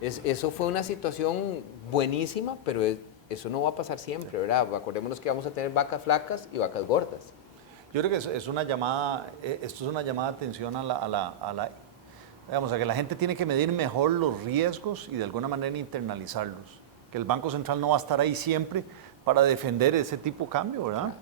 Eso fue una situación buenísima, pero eso no va a pasar siempre, ¿verdad? Acordémonos que vamos a tener vacas flacas y vacas gordas. Yo creo que es una llamada, esto es una llamada de atención digamos, a que la gente tiene que medir mejor los riesgos y de alguna manera internalizarlos. Que el Banco Central no va a estar ahí siempre para defender ese tipo de cambio, ¿verdad?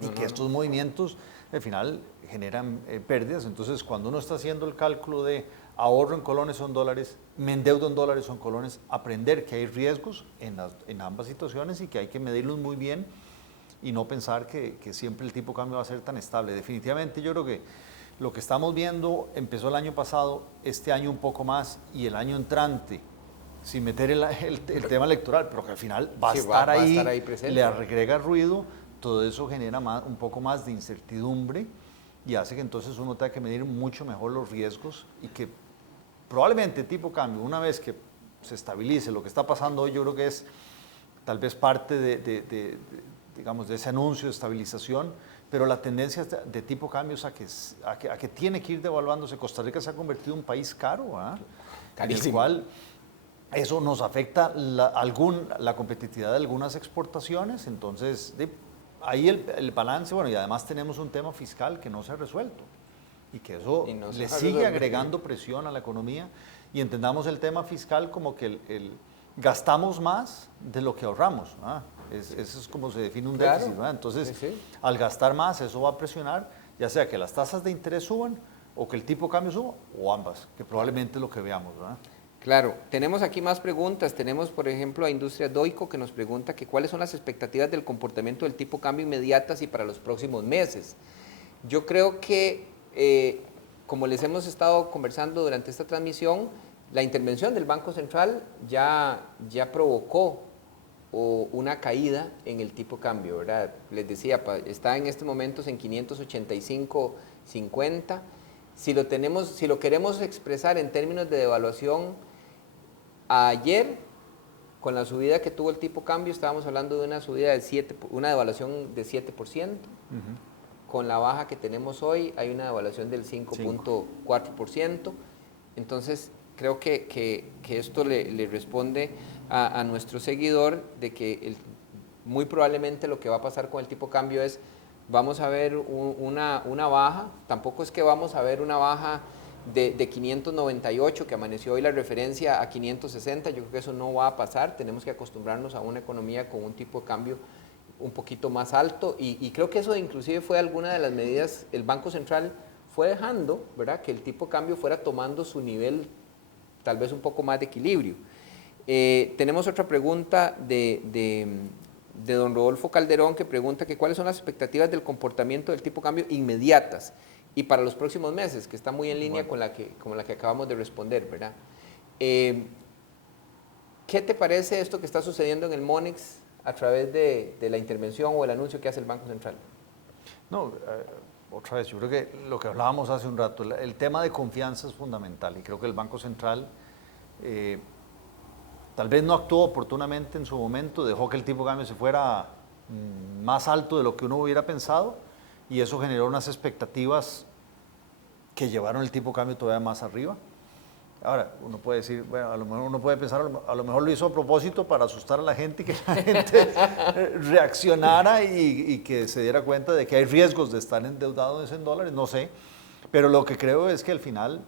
Y que estos movimientos al final generan pérdidas. Entonces, cuando uno está haciendo el cálculo de ahorro en colones o en dólares, me endeudo en dólares o en colones, aprender que hay riesgos en ambas situaciones y que hay que medirlos muy bien y no pensar que siempre el tipo de cambio va a ser tan estable. Definitivamente yo creo que lo que estamos viendo empezó el año pasado, este año un poco más y el año entrante, sin meter el tema electoral, pero que al final va a estar ahí presente, le agrega ruido. Todo eso genera un poco más de incertidumbre y hace que entonces uno tenga que medir mucho mejor los riesgos y que probablemente el tipo de cambio, una vez que se estabilice lo que está pasando hoy, yo creo que es tal vez parte digamos, de ese anuncio de estabilización, pero la tendencia de tipo de cambio es a que tiene que ir devaluándose. Costa Rica se ha convertido en un país caro, en el cual eso nos afecta la competitividad de algunas exportaciones, entonces ahí el balance, bueno, y además tenemos un tema fiscal que no se ha resuelto y que eso le sigue agregando presión a la economía y entendamos el tema fiscal como que gastamos más de lo que ahorramos, eso es como se define un déficit, entonces al gastar más eso va a presionar ya sea que las tasas de interés suban o que el tipo de cambio suba o ambas, que probablemente es lo que veamos, ¿verdad? Claro, tenemos aquí más preguntas. Tenemos, por ejemplo, a Industria Doico que nos pregunta que cuáles son las expectativas del comportamiento del tipo cambio inmediatas y para los próximos meses. Yo creo que, como les hemos estado conversando durante esta transmisión, la intervención del Banco Central ya provocó una caída en el tipo cambio, ¿verdad? Les decía, está en estos momentos en 585.50. Si lo queremos expresar en términos de devaluación, ayer, con la subida que tuvo el tipo cambio, estábamos hablando de una subida de una devaluación de 7%. Con la baja que tenemos hoy, hay una devaluación del 5.4%. Entonces, creo que esto le responde a nuestro seguidor de que muy probablemente lo que va a pasar con el tipo cambio es, vamos a ver una baja, tampoco es que vamos a ver una baja de 598, que amaneció hoy la referencia a 560, yo creo que eso no va a pasar, tenemos que acostumbrarnos a una economía con un tipo de cambio un poquito más alto, y creo que eso inclusive fue alguna de las medidas, el Banco Central fue dejando, ¿verdad?, que el tipo de cambio fuera tomando su nivel tal vez un poco más de equilibrio. Tenemos otra pregunta de don Rodolfo Calderón, que pregunta que cuáles son las expectativas del comportamiento del tipo de cambio inmediatas y para los próximos meses, que está muy en línea con la que acabamos de responder, ¿verdad? ¿Qué te parece esto que está sucediendo en el MONEX a través de la intervención o el anuncio que hace el Banco Central? No, otra vez, yo creo que lo que hablábamos hace un rato, el tema de confianza es fundamental y creo que el Banco Central tal vez no actuó oportunamente en su momento, dejó que el tipo de cambio se fuera más alto de lo que uno hubiera pensado y eso generó unas expectativas que llevaron el tipo de cambio todavía más arriba. Ahora, uno puede decir, bueno, a lo mejor uno puede pensar, a lo mejor lo hizo a propósito para asustar a la gente y que la gente reaccionara y que se diera cuenta de que hay riesgos de estar endeudados en dólares, no sé. Pero lo que creo es que al final,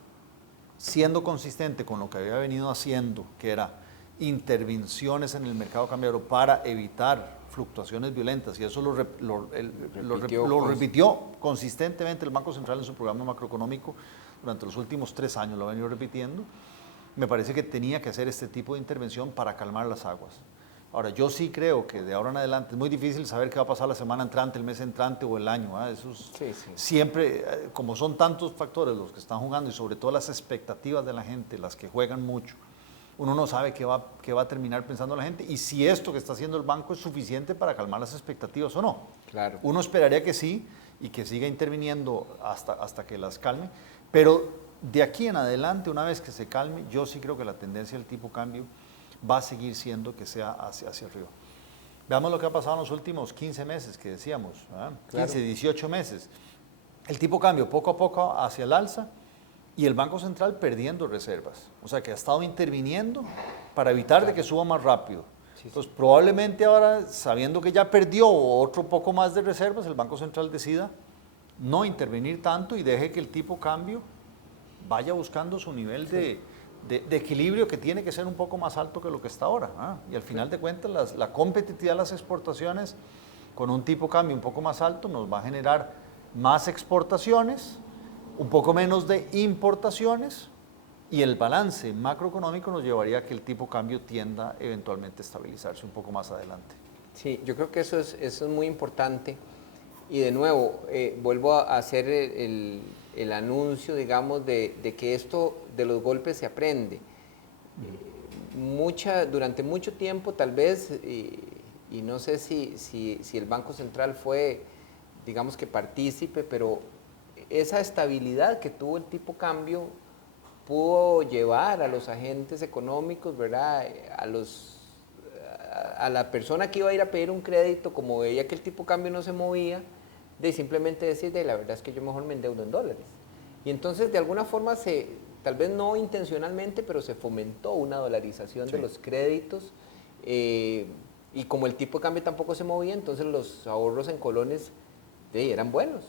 siendo consistente con lo que había venido haciendo, que era intervenciones en el mercado cambiario para evitar fluctuaciones violentas, y eso lo repitió consistentemente el Banco Central en su programa macroeconómico durante los últimos 3 años, lo ha venido repitiendo, me parece que tenía que hacer este tipo de intervención para calmar las aguas. Ahora, yo sí creo que de ahora en adelante es muy difícil saber qué va a pasar la semana entrante, el mes entrante o el año. Eso es, sí. Siempre, como son tantos factores los que están jugando y sobre todo las expectativas de la gente, las que juegan mucho, uno no sabe qué va a terminar pensando la gente y si esto que está haciendo el banco es suficiente para calmar las expectativas o no. Claro. Uno esperaría que sí y que siga interviniendo hasta que las calme, pero de aquí en adelante, una vez que se calme, yo sí creo que la tendencia del tipo cambio va a seguir siendo que sea hacia arriba. Veamos lo que ha pasado en los últimos 15 meses que decíamos, ¿verdad? Claro. 15, 18 meses. El tipo cambio poco a poco hacia el alza y el Banco Central perdiendo reservas. O sea que ha estado interviniendo para evitar de que suba más rápido. Sí. Entonces probablemente ahora, sabiendo que ya perdió otro poco más de reservas, el Banco Central decida no intervenir tanto y deje que el tipo cambio vaya buscando su nivel de equilibrio que tiene que ser un poco más alto que lo que está ahora. Y al final de cuentas, la competitividad de las exportaciones con un tipo cambio un poco más alto nos va a generar más exportaciones, un poco menos de importaciones y el balance macroeconómico nos llevaría a que el tipo cambio tienda eventualmente a estabilizarse un poco más adelante. Sí, yo creo que eso es muy importante. Y de nuevo, vuelvo a hacer el anuncio, digamos, de que esto de los golpes se aprende. Durante mucho tiempo, tal vez, y no sé si el Banco Central fue, digamos que partícipe, pero esa estabilidad que tuvo el tipo cambio pudo llevar a los agentes económicos, ¿verdad?, a la persona que iba a ir a pedir un crédito, como veía que el tipo cambio no se movía, de simplemente decir, la verdad es que yo mejor me endeudo en dólares. Y entonces, de alguna forma, tal vez no intencionalmente, pero se fomentó una dolarización de los créditos, y como el tipo de cambio tampoco se movía, entonces los ahorros en colones eran buenos.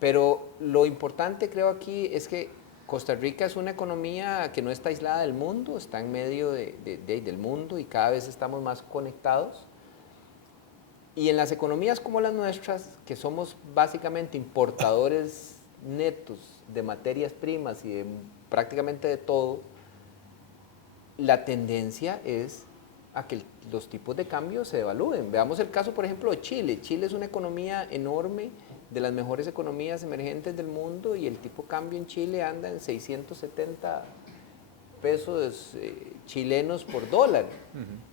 Pero lo importante, creo, aquí es que Costa Rica es una economía que no está aislada del mundo, está en medio del mundo y cada vez estamos más conectados. Y en las economías como las nuestras, que somos básicamente importadores netos de materias primas y de prácticamente de todo, la tendencia es a que los tipos de cambio se devalúen. Veamos el caso, por ejemplo, de Chile. Chile es una economía enorme, de las mejores economías emergentes del mundo, y el tipo de cambio en Chile anda en 670 pesos chilenos por dólar.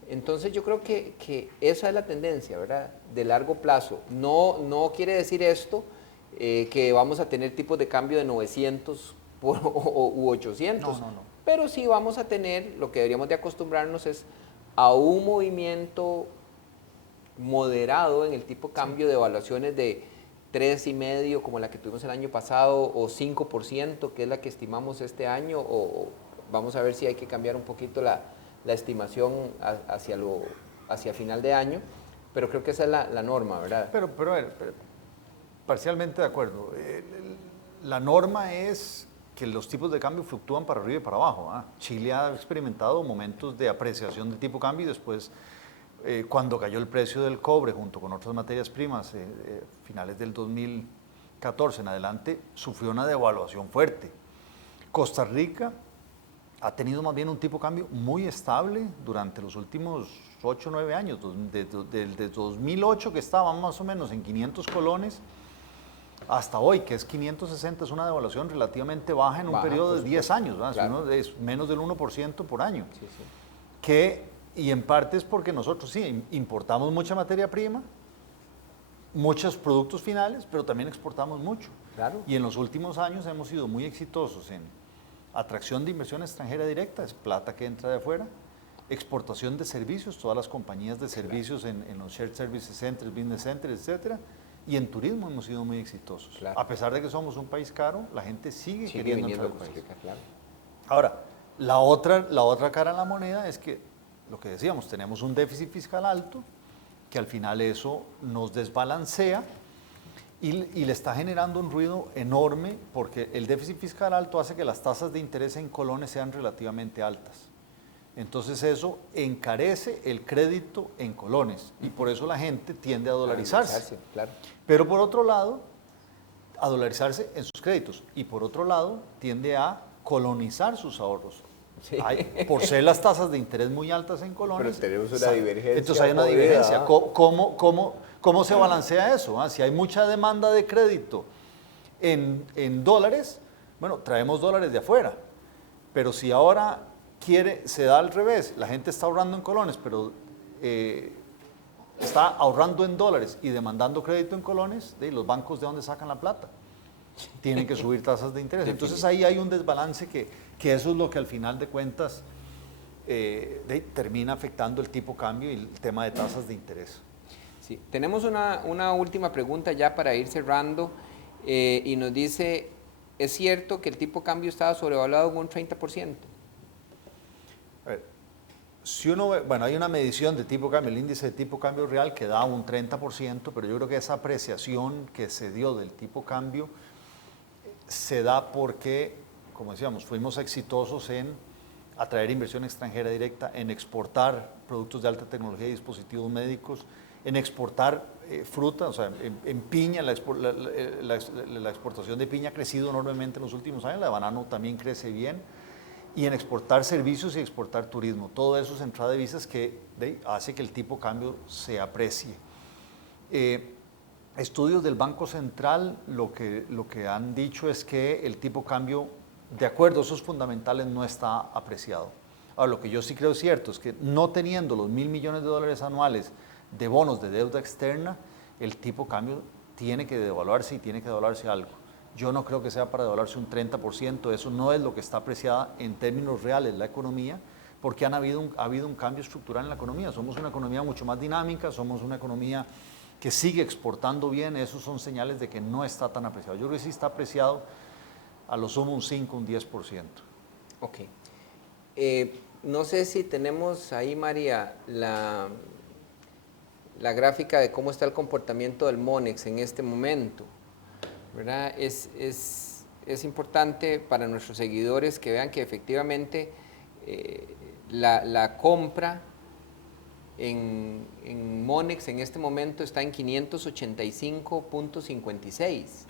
Entonces yo creo que esa es la tendencia, ¿verdad? De largo plazo. No quiere decir esto que vamos a tener tipos de cambio de 900 u 800, No. pero sí vamos a tener, lo que deberíamos de acostumbrarnos es a un movimiento moderado en el tipo de cambio, de evaluaciones de 3,5% como la que tuvimos el año pasado, o 5%, que es la que estimamos este año, o vamos a ver si hay que cambiar un poquito la estimación hacia final de año, pero creo que esa es la norma, ¿verdad? Pero a ver, parcialmente de acuerdo. La norma es que los tipos de cambio fluctúan para arriba y para abajo. Chile ha experimentado momentos de apreciación del tipo de cambio y después, cuando cayó el precio del cobre junto con otras materias primas, finales del 2014 en adelante, sufrió una devaluación fuerte. Costa Rica ha tenido más bien un tipo de cambio muy estable durante los últimos 8 o 9 años, desde 2008, que estaba más o menos en 500 colones, hasta hoy, que es 560, es una devaluación relativamente baja en un periodo de 10 años, claro. Es menos del 1% por año. Sí. Y en parte es porque nosotros sí importamos mucha materia prima, muchos productos finales, pero también exportamos mucho. Claro. Y en los últimos años hemos sido muy exitosos en atracción de inversión extranjera directa, es plata que entra de afuera, exportación de servicios, todas las compañías de servicios en los Shared Services Centers, Business Centers, etcétera. Y en turismo hemos sido muy exitosos. Claro. A pesar de que somos un país caro, la gente sigue queriendo entrar al país. Claro. Ahora, la otra cara de la moneda es que, lo que decíamos, tenemos un déficit fiscal alto, que al final eso nos desbalancea y le está generando un ruido enorme, porque el déficit fiscal alto hace que las tasas de interés en colones sean relativamente altas. Entonces eso encarece el crédito en colones y por eso la gente tiende a dolarizarse. Claro. Pero por otro lado, a dolarizarse en sus créditos y por otro lado tiende a colonizar sus ahorros. Sí. Por ser las tasas de interés muy altas en colones. Pero tenemos una divergencia. Entonces hay una divergencia. ¿Cómo se balancea eso? Si hay mucha demanda de crédito en dólares, bueno, traemos dólares de afuera. Pero si ahora se da al revés, la gente está ahorrando en colones, pero está ahorrando en dólares y demandando crédito en colones, los bancos ¿de dónde sacan la plata? Tienen que subir tasas de interés. Entonces ahí hay un desbalance que eso es lo que al final de cuentas termina afectando el tipo de cambio y el tema de tasas de interés. Sí. Tenemos una última pregunta ya para ir cerrando y nos dice, ¿es cierto que el tipo de cambio estaba sobrevaluado en un 30%? A ver, si uno ve, bueno, hay una medición de tipo de cambio, el índice de tipo de cambio real que da un 30%, pero yo creo que esa apreciación que se dio del tipo de cambio se da porque, como decíamos, fuimos exitosos en atraer inversión extranjera directa, en exportar productos de alta tecnología y dispositivos médicos, en exportar fruta, o sea, en piña, la exportación de piña ha crecido enormemente en los últimos años, la de banano también crece bien, y en exportar servicios y exportar turismo. Todo eso es entrada de divisas que hace que el tipo de cambio se aprecie. Estudios del Banco Central lo que han dicho es que el tipo de cambio, de acuerdo a esos fundamentales, no está apreciado. Ahora, lo que yo sí creo es cierto es que no teniendo los $1.000 millones anuales de bonos de deuda externa, el tipo de cambio tiene que devaluarse y tiene que devaluarse algo. Yo no creo que sea para devaluarse un 30%, eso no es lo que está apreciada en términos reales la economía, porque ha habido un cambio estructural en la economía. Somos una economía mucho más dinámica, somos una economía que sigue exportando bien, esos son señales de que no está tan apreciado. Yo creo que sí está apreciado a lo sumo un 5, un 10%. Ok. No sé si tenemos ahí, María, la gráfica de cómo está el comportamiento del Monex en este momento, ¿verdad? Es importante para nuestros seguidores que vean que efectivamente la compra en Monex en este momento está en 585.56. Sí.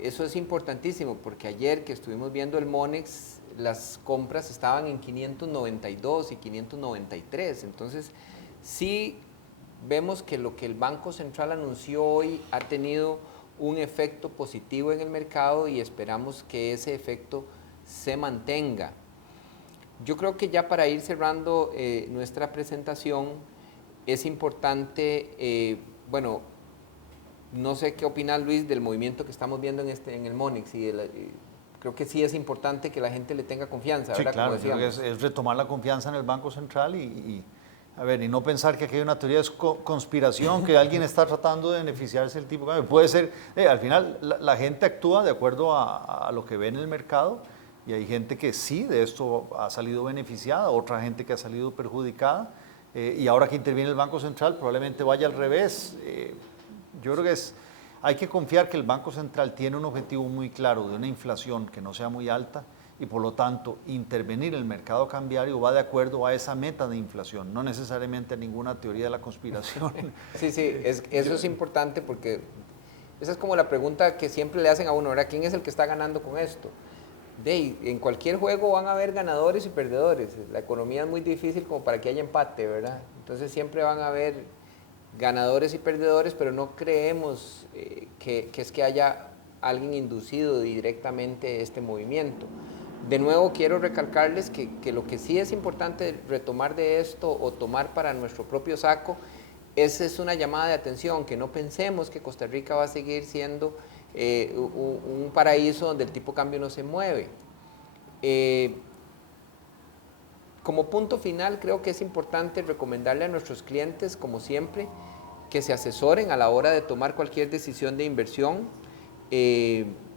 Eso es importantísimo porque ayer que estuvimos viendo el Monex las compras estaban en 592 y 593. Entonces, sí vemos que lo que el Banco Central anunció hoy ha tenido un efecto positivo en el mercado y esperamos que ese efecto se mantenga. Yo creo que ya para ir cerrando nuestra presentación, es importante, bueno, no sé qué opina Luis del movimiento que estamos viendo en el MONIX. Creo que sí es importante que la gente le tenga confianza, Sí, ¿verdad? claro, Como creo que decíamos. es retomar la confianza en el Banco Central a ver, y no pensar que aquí hay una teoría de conspiración, que alguien está tratando de beneficiarse del tipo de cambio. Puede ser, al final la gente actúa de acuerdo a lo que ve en el mercado y hay gente que sí de esto ha salido beneficiada, otra gente que ha salido perjudicada y ahora que interviene el Banco Central probablemente vaya al revés. Yo creo que hay que confiar que el Banco Central tiene un objetivo muy claro de una inflación que no sea muy alta y por lo tanto intervenir en el mercado cambiario va de acuerdo a esa meta de inflación, no necesariamente a ninguna teoría de la conspiración. Sí, eso es importante porque esa es como la pregunta que siempre le hacen a uno, ¿verdad? ¿Quién es el que está ganando con esto? En cualquier juego van a haber ganadores y perdedores. La economía es muy difícil como para que haya empate, ¿verdad? Entonces siempre van a haber ganadores y perdedores, pero no creemos que es que haya alguien inducido directamente este movimiento. De nuevo quiero recalcarles que lo que sí es importante retomar de esto o tomar para nuestro propio saco es una llamada de atención, que no pensemos que Costa Rica va a seguir siendo un paraíso donde el tipo de cambio no se mueve. Como punto final, creo que es importante recomendarle a nuestros clientes, como siempre, que se asesoren a la hora de tomar cualquier decisión de inversión,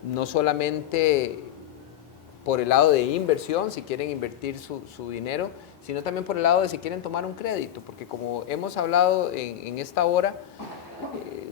no solamente por el lado de inversión, si quieren invertir su dinero, sino también por el lado de si quieren tomar un crédito, porque como hemos hablado en esta hora,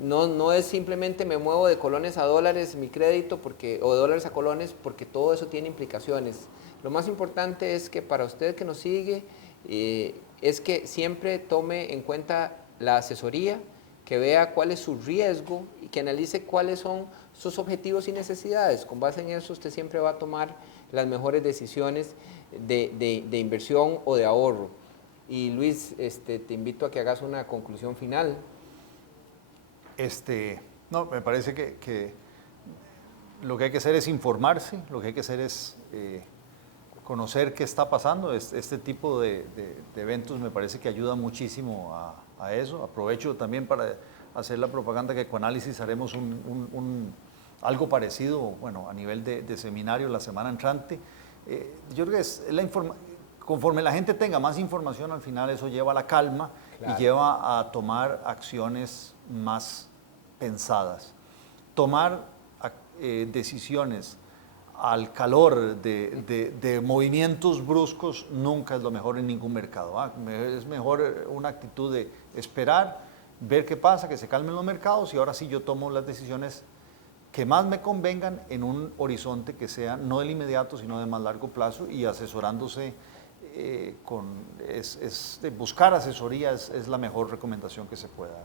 no es simplemente me muevo de colones a dólares mi crédito o de dólares a colones, porque todo eso tiene implicaciones. Lo más importante es que para usted que nos sigue, es que siempre tome en cuenta la asesoría, que vea cuál es su riesgo y que analice cuáles son sus objetivos y necesidades. Con base en eso usted siempre va a tomar las mejores decisiones de inversión o de ahorro. Y Luis, te invito a que hagas una conclusión final. No, me parece que lo que hay que hacer es informarse, lo que hay que hacer es conocer qué está pasando. Este tipo de eventos me parece que ayuda muchísimo a eso. Aprovecho también para hacer la propaganda que Ecoanálisis haremos algo parecido, bueno, a nivel de seminario la semana entrante. Yo creo que conforme la gente tenga más información, al final eso lleva a la calma. Claro. Y lleva a tomar acciones más pensadas. Tomar decisiones al calor de movimientos bruscos nunca es lo mejor en ningún mercado. Es mejor una actitud de esperar, ver qué pasa, que se calmen los mercados y ahora sí yo tomo las decisiones que más me convengan en un horizonte que sea no del inmediato, sino de más largo plazo y asesorándose buscar asesoría es la mejor recomendación que se puede dar.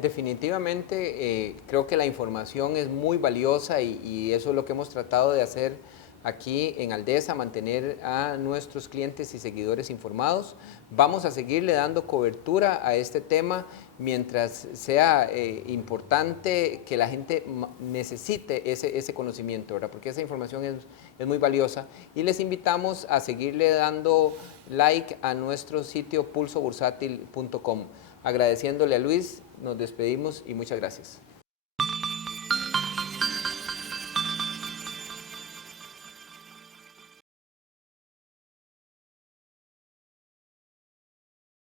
Definitivamente creo que la información es muy valiosa y eso es lo que hemos tratado de hacer aquí en Aldesa, mantener a nuestros clientes y seguidores informados. Vamos a seguirle dando cobertura a este tema mientras sea importante que la gente necesite ese conocimiento, ¿verdad? Porque esa información es muy valiosa y les invitamos a seguirle dando like a nuestro sitio pulsobursátil.com. Agradeciéndole a Luis, nos despedimos y muchas gracias.